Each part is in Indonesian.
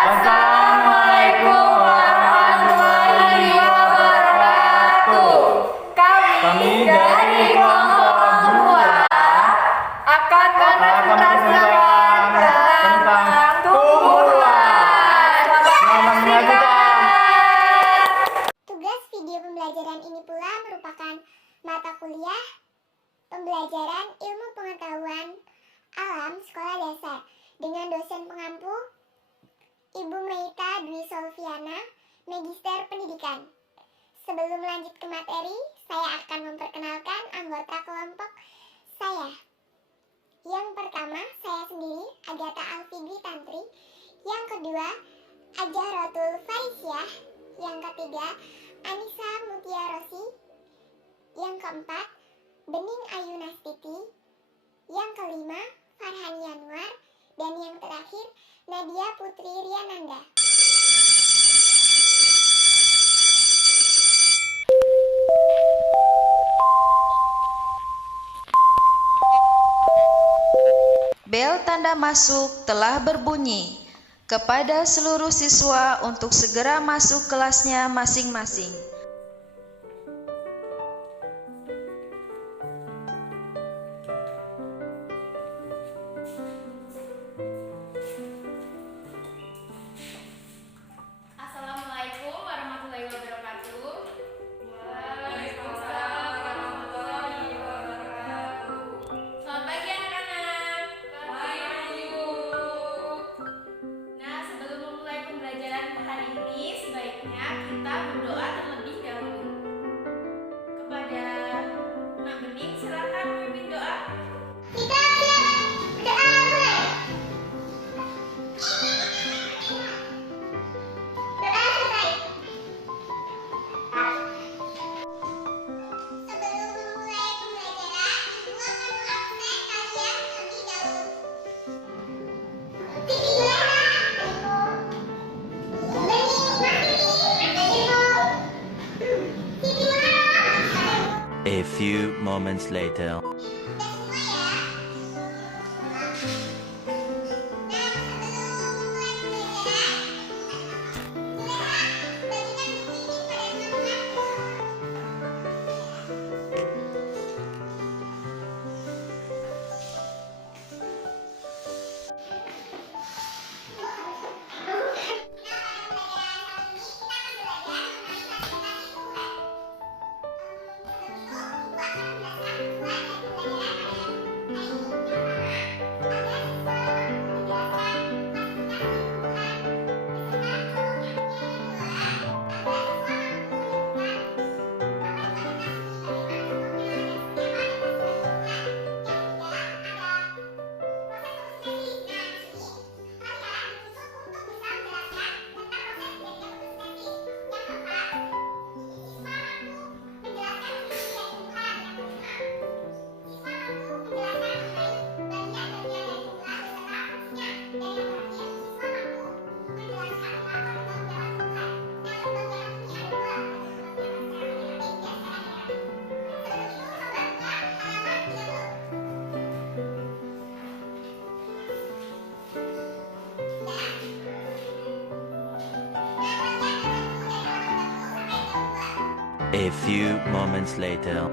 Assalamualaikum warahmatullahi wabarakatuh. Kami dari kelompok 2 akan menpresentasikan tentang tumbuhan. Selamat menyaksikan. Tugas video pembelajaran ini pula merupakan mata kuliah pembelajaran ilmu pengetahuan alam sekolah dasar dengan dosen pengampu Ibu Meita Dwi Solviana, Magister Pendidikan. Sebelum lanjut ke materi, saya akan memperkenalkan anggota kelompok saya. Yang pertama, saya sendiri, Agatha Alfigri Tantri. Yang kedua, Ajah Rotul Farisiah. Yang ketiga, Anissa Mutia Rosi. Yang keempat, Bening Ayu Nastiti. Yang kelima, Farhan Yanuar. Dan yang terakhir, Nadia Putri Riananda. Bel tanda masuk telah berbunyi. Kepada seluruh siswa untuk segera masuk kelasnya masing-masing. Assalamualaikum warahmatullahi wabarakatuh. Waalaikumsalam warahmatullahi wabarakatuh. Selamat pagi anak-anak. Pagi Bu. Nah, sebelum memulai pembelajaran hari ini, sebaiknya kita berdoa terlebih dahulu. Kepada Nak Bening, silakan memimpin doa. Kita berdoa mulai. Doa selesai. Sebelum memulai pembelajaran, Ibu akan mengabsen kalian terlebih dahulu. Siti Juleha, Bening Martini, Siti Muhammad. A few moments later. A few moments later.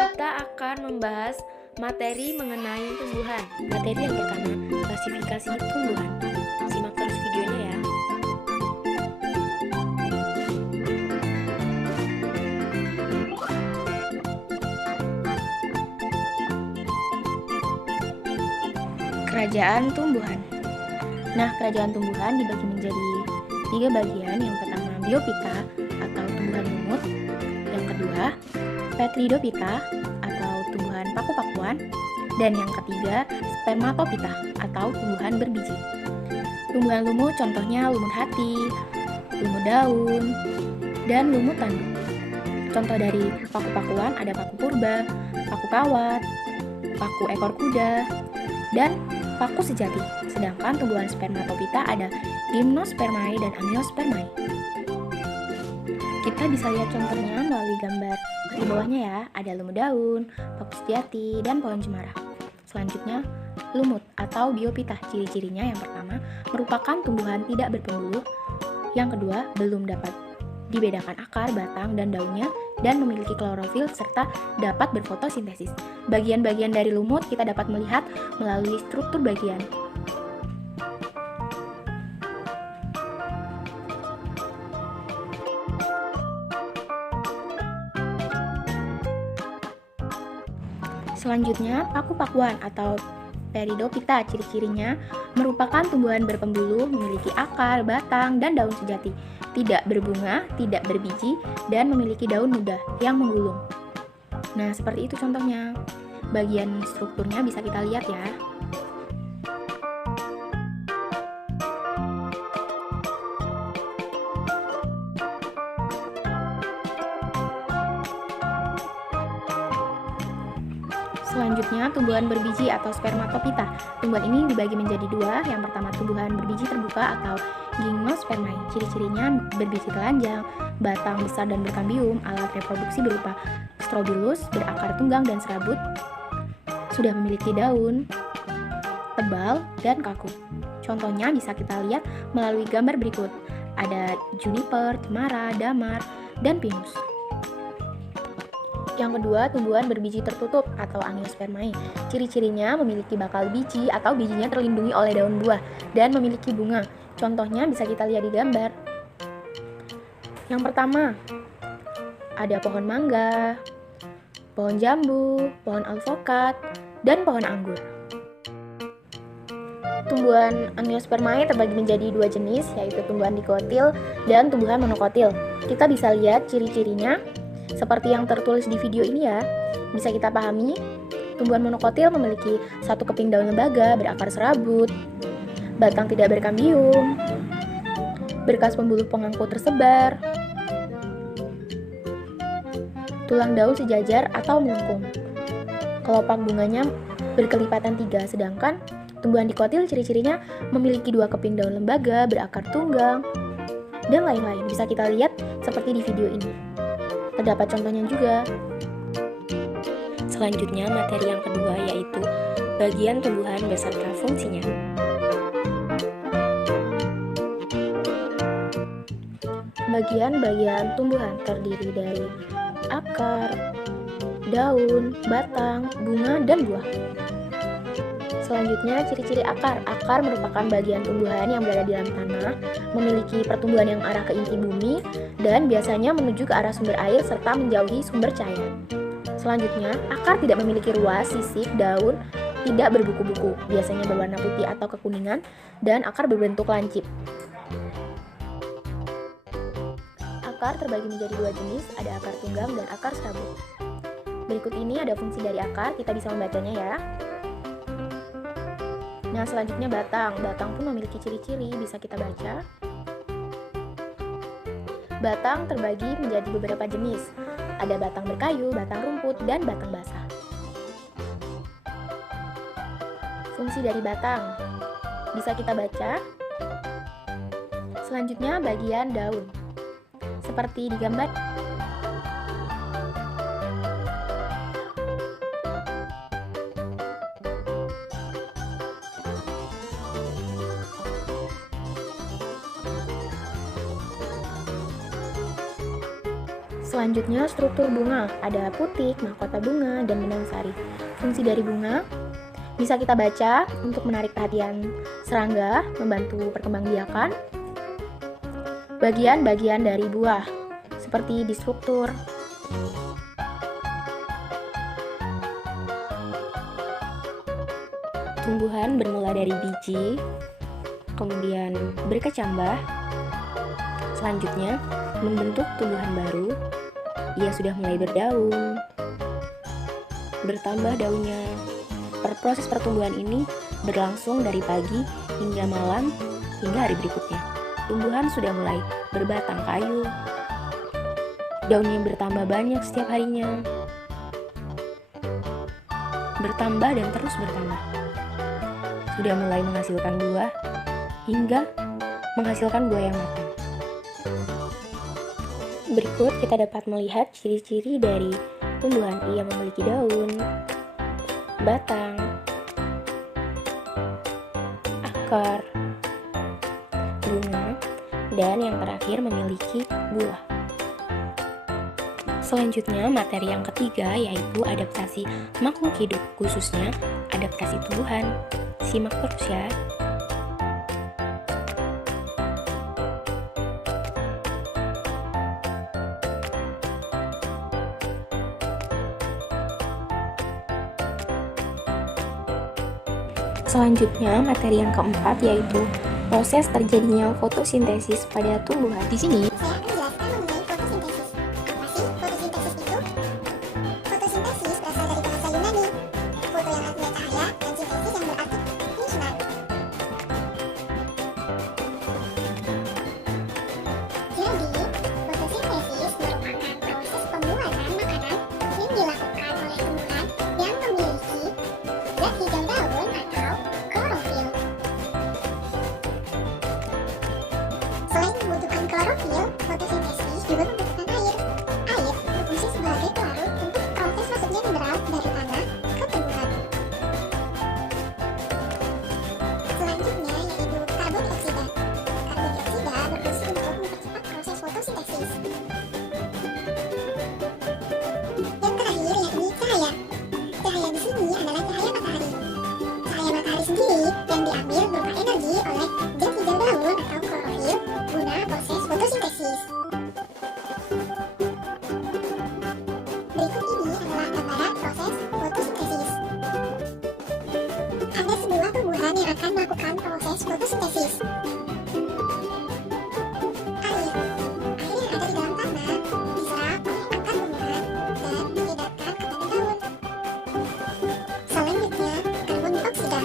Kita akan membahas materi mengenai tumbuhan. Materi yang pertama, klasifikasi tumbuhan. Simak terus videonya ya. Kerajaan tumbuhan. Nah, kerajaan tumbuhan dibagi menjadi 3 bagian. Yang pertama, biopita atau tumbuhan lumut. Yang kedua, petridopita atau tumbuhan paku-pakuan. Dan yang ketiga, spermatopita atau tumbuhan berbiji. Tumbuhan lumut contohnya lumut hati, lumut daun, dan lumut tanduk. Contoh dari paku-pakuan ada paku purba, paku kawat, paku ekor kuda, dan paku sejati. Sedangkan tumbuhan spermatopita ada gymnospermae dan angiospermae. Kita bisa lihat contohnya melalui gambar di bawahnya ya. Ada lumut daun, paku sejati, dan pohon cemara. Selanjutnya, lumut atau biopita. Ciri-cirinya yang pertama, merupakan tumbuhan tidak berpembuluh. Yang kedua, belum dapat dibedakan akar, batang, dan daunnya, dan memiliki klorofil serta dapat berfotosintesis. Bagian-bagian dari lumut kita dapat melihat melalui struktur bagian. Selanjutnya, paku-pakuan atau Peridopita. Ciri-cirinya merupakan tumbuhan berpembuluh, memiliki akar, batang, dan daun sejati, tidak berbunga, tidak berbiji, dan memiliki daun muda yang menggulung. Nah, seperti itu contohnya. Bagian strukturnya bisa kita lihat ya. Selanjutnya, tumbuhan berbiji atau spermatopita. Tumbuhan ini dibagi menjadi dua. Yang pertama, tumbuhan berbiji terbuka atau gymnospermae. Ciri-cirinya berbiji telanjang, batang besar dan berkambium, alat reproduksi berupa strobilus, berakar tunggang dan serabut, sudah memiliki daun tebal dan kaku. Contohnya bisa kita lihat melalui gambar berikut. Ada juniper, cemara, damar, dan pinus. Yang kedua, tumbuhan berbiji tertutup atau angiospermae. Ciri-cirinya memiliki bakal biji atau bijinya terlindungi oleh daun buah dan memiliki bunga. Contohnya bisa kita lihat di gambar. Yang pertama, ada pohon mangga, pohon jambu, pohon alvokat, dan pohon anggur. Tumbuhan angiospermae terbagi menjadi dua jenis, yaitu tumbuhan dikotil dan tumbuhan monokotil. Kita bisa lihat ciri-cirinya seperti yang tertulis di video ini ya. Bisa kita pahami, tumbuhan monokotil memiliki satu keping daun lembaga berakar serabut, batang tidak berkambium, berkas pembuluh pengangkut tersebar, tulang daun sejajar atau melengkung. Kelopak bunganya berkelipatan 3, sedangkan tumbuhan dikotil ciri-cirinya memiliki 2 keping daun lembaga berakar tunggang, dan lain-lain. Bisa kita lihat seperti di video ini. Terdapat contohnya juga. Selanjutnya, materi yang kedua yaitu bagian tumbuhan beserta fungsinya. Bagian-bagian tumbuhan terdiri dari akar, daun, batang, bunga, dan buah. Selanjutnya, ciri-ciri akar. Akar merupakan bagian tumbuhan yang berada di dalam tanah, memiliki pertumbuhan yang arah ke inti bumi, dan biasanya menuju ke arah sumber air serta menjauhi sumber cahaya. Selanjutnya, akar tidak memiliki ruas, sisik, daun tidak berbuku-buku, biasanya berwarna putih atau kekuningan, dan akar berbentuk lancip. Akar terbagi menjadi 2 jenis, ada akar tunggang dan akar serabut. Berikut ini ada fungsi dari akar, kita bisa membacanya ya. Nah, selanjutnya batang. Batang pun memiliki ciri-ciri, bisa kita baca. Batang terbagi menjadi beberapa jenis. Ada batang berkayu, batang rumput, dan batang basah. Fungsi dari batang bisa kita baca. Selanjutnya bagian daun. Seperti di gambar. Selanjutnya struktur bunga, ada putik, mahkota bunga, dan benang sari. Fungsi dari bunga bisa kita baca untuk menarik perhatian serangga, membantu perkembangbiakan. Bagian-bagian dari buah, seperti di struktur. Tumbuhan bermula dari biji, kemudian berkecambah, selanjutnya membentuk tumbuhan baru. Ia sudah mulai berdaun, bertambah daunnya. Proses pertumbuhan ini berlangsung dari pagi hingga malam hingga hari berikutnya. Tumbuhan sudah mulai berbatang kayu, daunnya bertambah banyak setiap harinya, bertambah dan terus bertambah. sudah mulai menghasilkan buah hingga menghasilkan buah yang matang. Berikut kita dapat melihat ciri-ciri dari tumbuhan yang memiliki daun, batang, akar, bunga, dan yang terakhir memiliki buah. Selanjutnya, materi yang ketiga yaitu adaptasi makhluk hidup, khususnya adaptasi tumbuhan. Simak terus ya. Selanjutnya, materi yang keempat yaitu proses terjadinya fotosintesis pada tumbuhan. Di sini, Saya akan menjelaskan mengenai fotosintesis. Apa sih fotosintesis itu? Fotosintesis berasal dari bahasa Yunani. Foto yang artinya cahaya dan sintesis yang berarti penyusunan. Jadi, fotosintesis merupakan proses pembuatan makanan yang dilakukan oleh tumbuhan yang memiliki zat hijau daun atau klorofil. Selain membutuhkan klorofil, fotosintesis juga membutuhkan air. Air berfungsi sebagai pelarut untuk proses masuknya mineral dari tanah ke tumbuhan. Selanjutnya yaitu karbon dioksida. Karbon dioksida berfungsi untuk mempercepat proses fotosintesis. Yang terakhir yakni cahaya. Cahaya di sini adalah cahaya matahari. Cahaya matahari sendiri yang diambil berupa energi oleh zat hijau daun atau klorofil guna proses fotosintesis. Berikut ini adalah gambaran proses fotosintesis. Ada sebuah tumbuhan yang akan melakukan proses fotosintesis. Air yang ada di dalam tanah diserap oleh akar tumbuhan dan diedarkan kepada daun. Selanjutnya, karbon dioksida.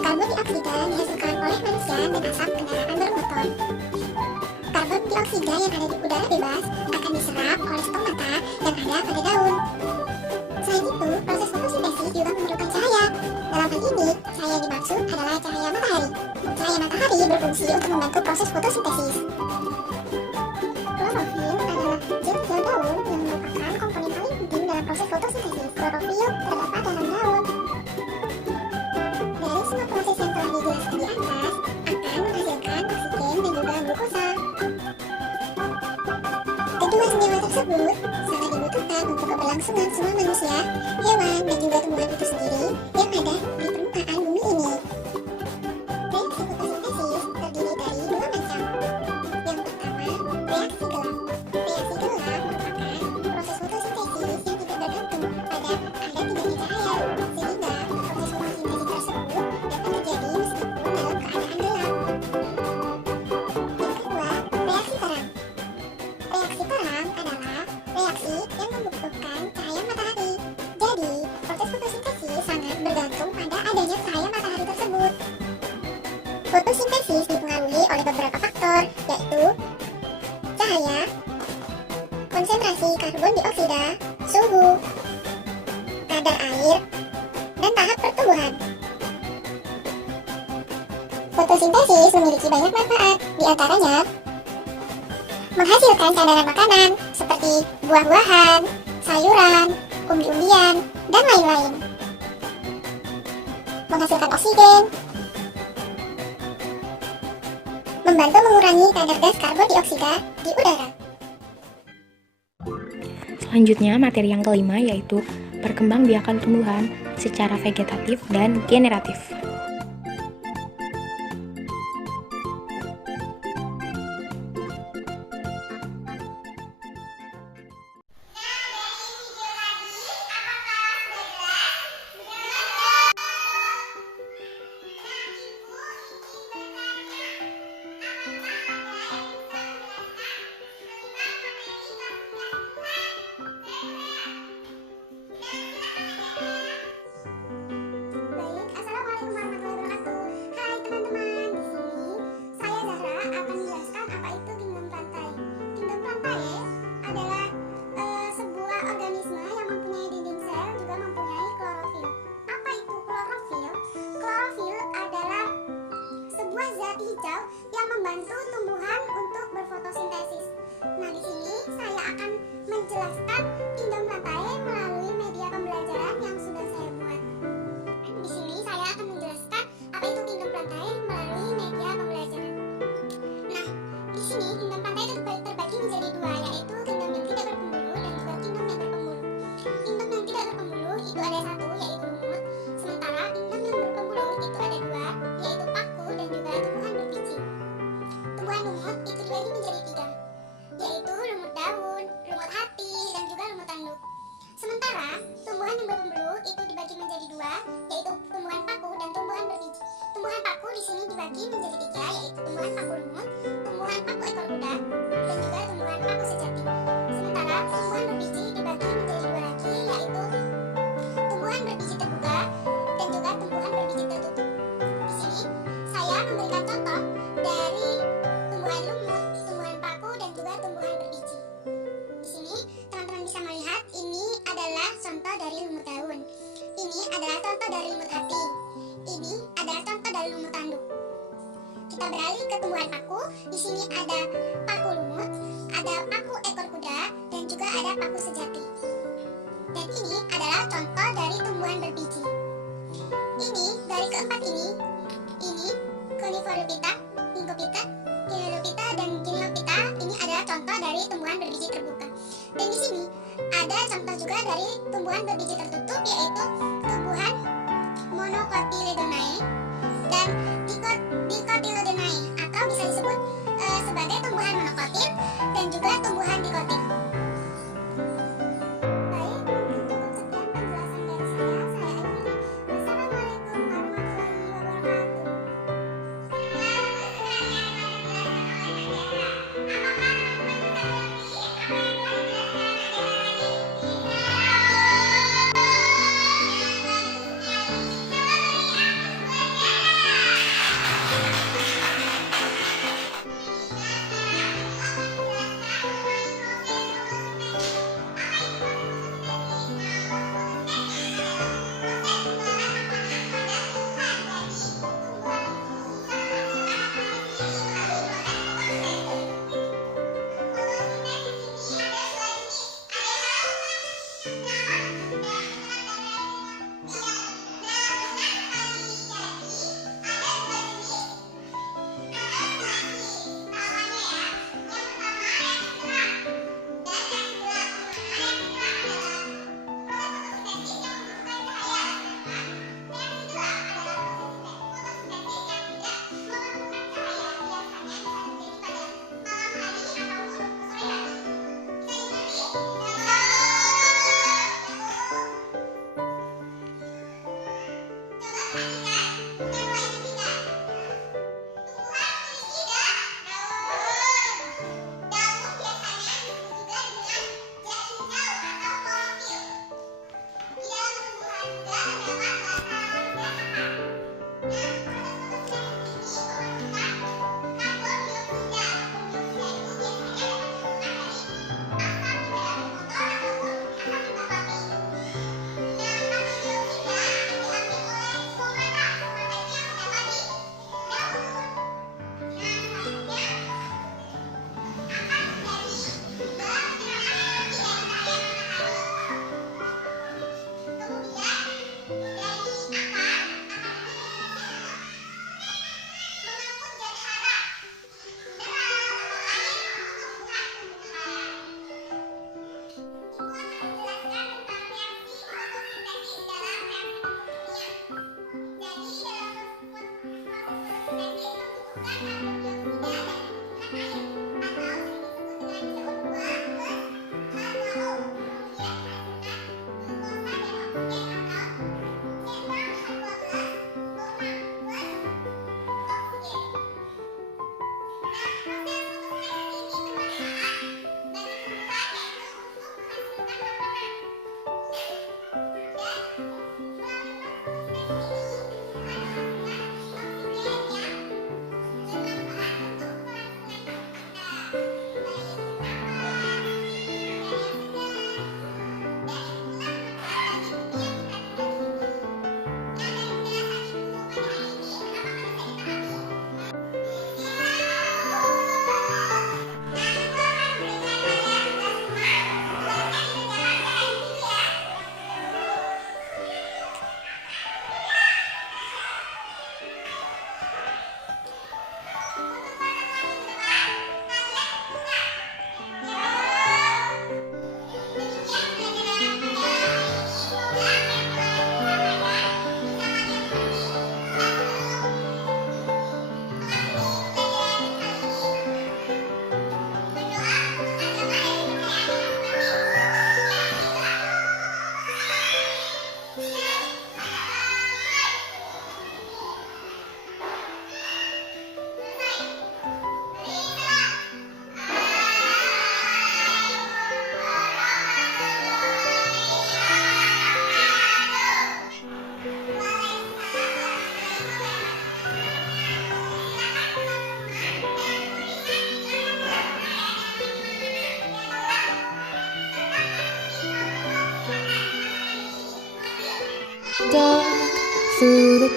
Karbon dioksida dihasilkan oleh manusia dan asap kendaraan bermotor. Karbon dioksida yang ada di udara bebas akan diserap oleh stomata yang ada pada daun. Selain itu, proses fotosintesis juga memerlukan cahaya. Dalam hal ini, cahaya yang dimaksud adalah cahaya matahari. Cahaya matahari berfungsi untuk membantu proses fotosintesis. Klorofil adalah zat hijau daun yang merupakan komponen paling penting dalam proses fotosintesis. Klorofil terdapat dalam daun. Dari semua proses yang telah dijelaskan di atas, akan menghasilkan oksigen dan juga glukosa. Kedua senyawa tersebut sangat dibutuhkan untuk keberlangsungan semua manusia, hewan, dan juga tumbuhan itu sendiri yang ada di permukaan bumi ini. Reaksi fotosintesis terdiri dari dua macam. Yang pertama, reaksi gelap. Reaksi gelap merupakan proses fotosintesis yang tidak bergantung pada ada tidaknya cahaya, sehingga proses fotosintesis tersebut dapat terjadi meskipun dalam keadaan gelap. Yang kedua, reaksi terang. Reaksi terang adalah reaksi yang membutuhkan cahaya matahari. Jadi, proses fotosintesis sangat bergantung pada adanya cahaya matahari tersebut. Fotosintesis dipengaruhi oleh beberapa faktor, yaitu cahaya, konsentrasi karbon dioksida, suhu, kadar air, dan tahap pertumbuhan. Fotosintesis memiliki banyak manfaat, di antaranya menghasilkan cadangan makanan seperti buah-buahan, sayuran, umbi-umbian, dan lain-lain. Menghasilkan oksigen, membantu mengurangi kadar gas karbon dioksida di udara. selanjutnya materi yang kelima yaitu perkembangbiakan tumbuhan secara vegetatif dan generatif. Baik, Assalamualaikum zat hijau yang membantu tumbuhan untuk berfotosintesis. Nah, di sini saya akan menjelaskan tindom plantae melalui media pembelajaran yang sudah saya buat. Di sini saya akan menjelaskan apa itu tindom plantae melalui media pembelajaran. Nah, di sini tindom plantae itu terbagi menjadi dua, yaitu tindom yang tidak berpembuluh dan juga tindom yang berpembuluh. Tindom yang tidak berpembuluh itu ada satu, yaitu lumut. Sementara tindom yang berpembuluh itu ada dua, yaitu paku dan juga tumbuhan berbiji. Tumbuhan lumut itu dibagi menjadi tiga, yaitu lumut daun, lumut hati, dan juga lumut tanduk. Sementara tumbuhan yang berpembuluh itu dibagi menjadi dua, yaitu tumbuhan paku dan tumbuhan berbiji. Tumbuhan paku di sini dibagi menjadi tiga, yaitu tumbuhan paku lumut, tumbuhan paku ekor kuda, dan juga tumbuhan paku sejati. Sementara tumbuhan berbiji dibagi menjadi dua lagi, yaitu tumbuhan berbiji terbuka dan juga tumbuhan berbiji tertutup. Di sini saya memberikan contoh dari tumbuhan lumut, tumbuhan paku, dan juga tumbuhan berbiji. Di sini teman-teman bisa melihat ini adalah contoh dari lumut daun. Ini adalah contoh dari lumut hati. Ini adalah contoh dari lumut tanduk. Kita beralih ke tumbuhan paku. Di sini ada paku lumut, ada paku ekor kuda, dan juga ada paku sejati. Dan ini adalah contoh dari tumbuhan berbiji. Ini dari keempat ini Coniferophyta, Lycophyta, Ctenolephyta, dan Geniophyta. Ini adalah contoh dari tumbuhan berbiji terbuka. Dan di sini ada contoh juga dari tumbuhan berbiji tertutup, yaitu tumbuhan Monocotyledonae dan Dicotyledonae, atau bisa disebut sebagai tumbuhan monokotil dan juga tumbuhan dikotil. Baik, mungkin cukup sekian penjelasan dari saya. Saya akhiri. Wassalamualaikum warahmatullahi wabarakatuh. Apakah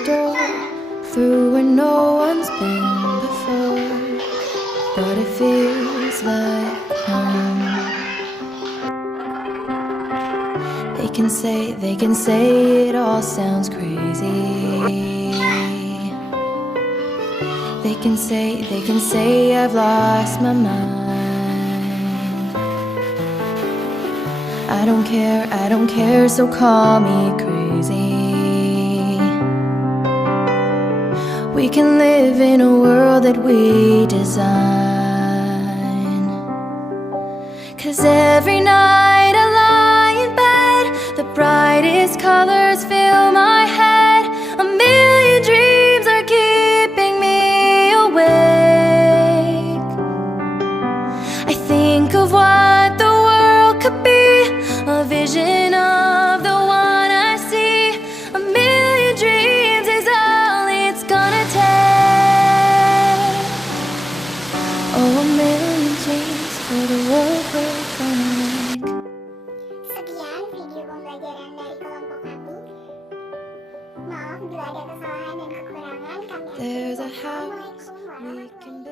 door through where no one's been before, but it feels like home. They can say it all sounds crazy. They can say I've lost my mind. I don't care, so call me crazy. We can live in a world that we design. 'Cause every night I lie in bed, the brightest colors fill my head. A million dreams are keeping me awake. I think of what the world could be, a vision of the one I see. A million dreams is all it's gonna take. Oh, a million dreams for the world we're gonna make. Sekian video pembelajaran dari kelompok kami. Maaf bila ada kesalahan dan kekurangan. Kami There's a Assalamualaikum house we warahmatullahi can